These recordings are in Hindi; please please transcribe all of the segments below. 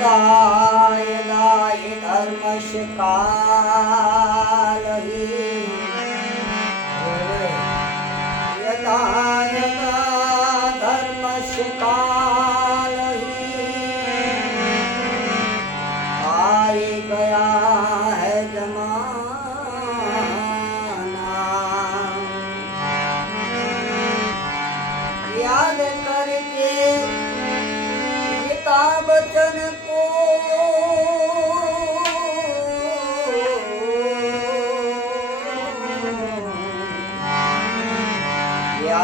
यदा हि। धर्मस्य कालहि यदा यदा धर्मस्य कालहि आए गया है जमाना। याद करके गीता वचन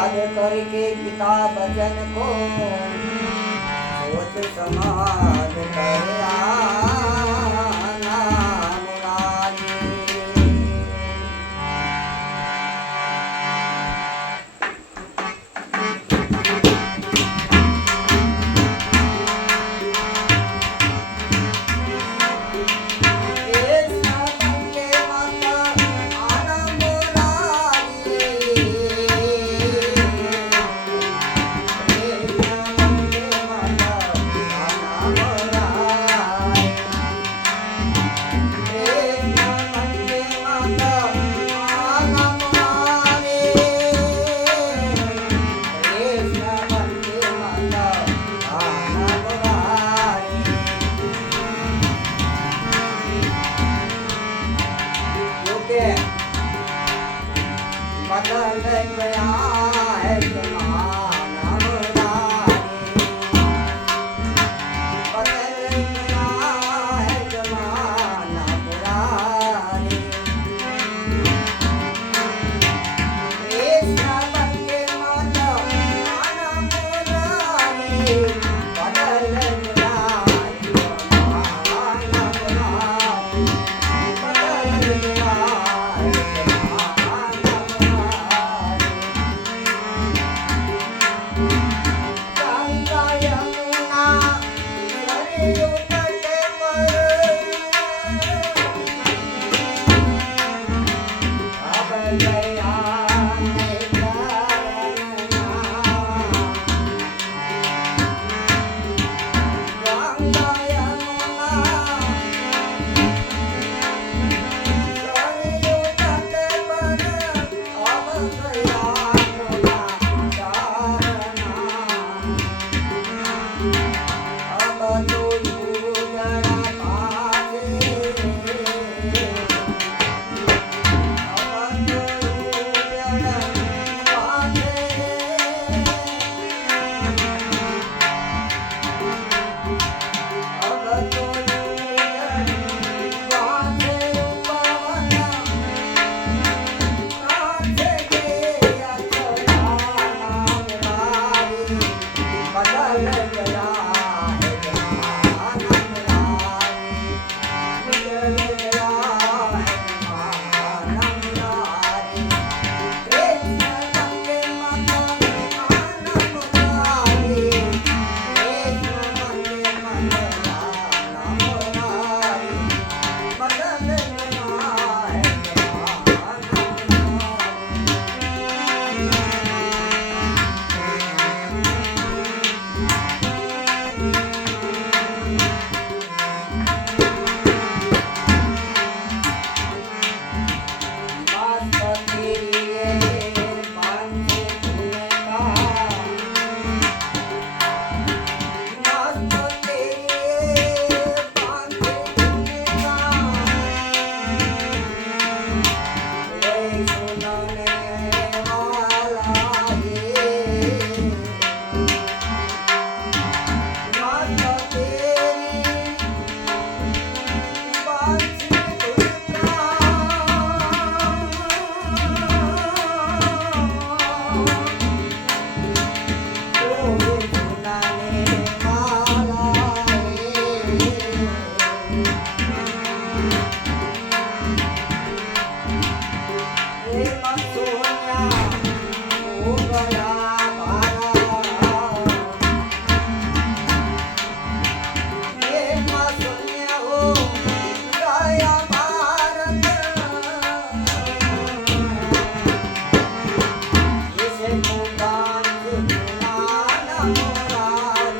याद करके पिता बचन को समाज कर आना गया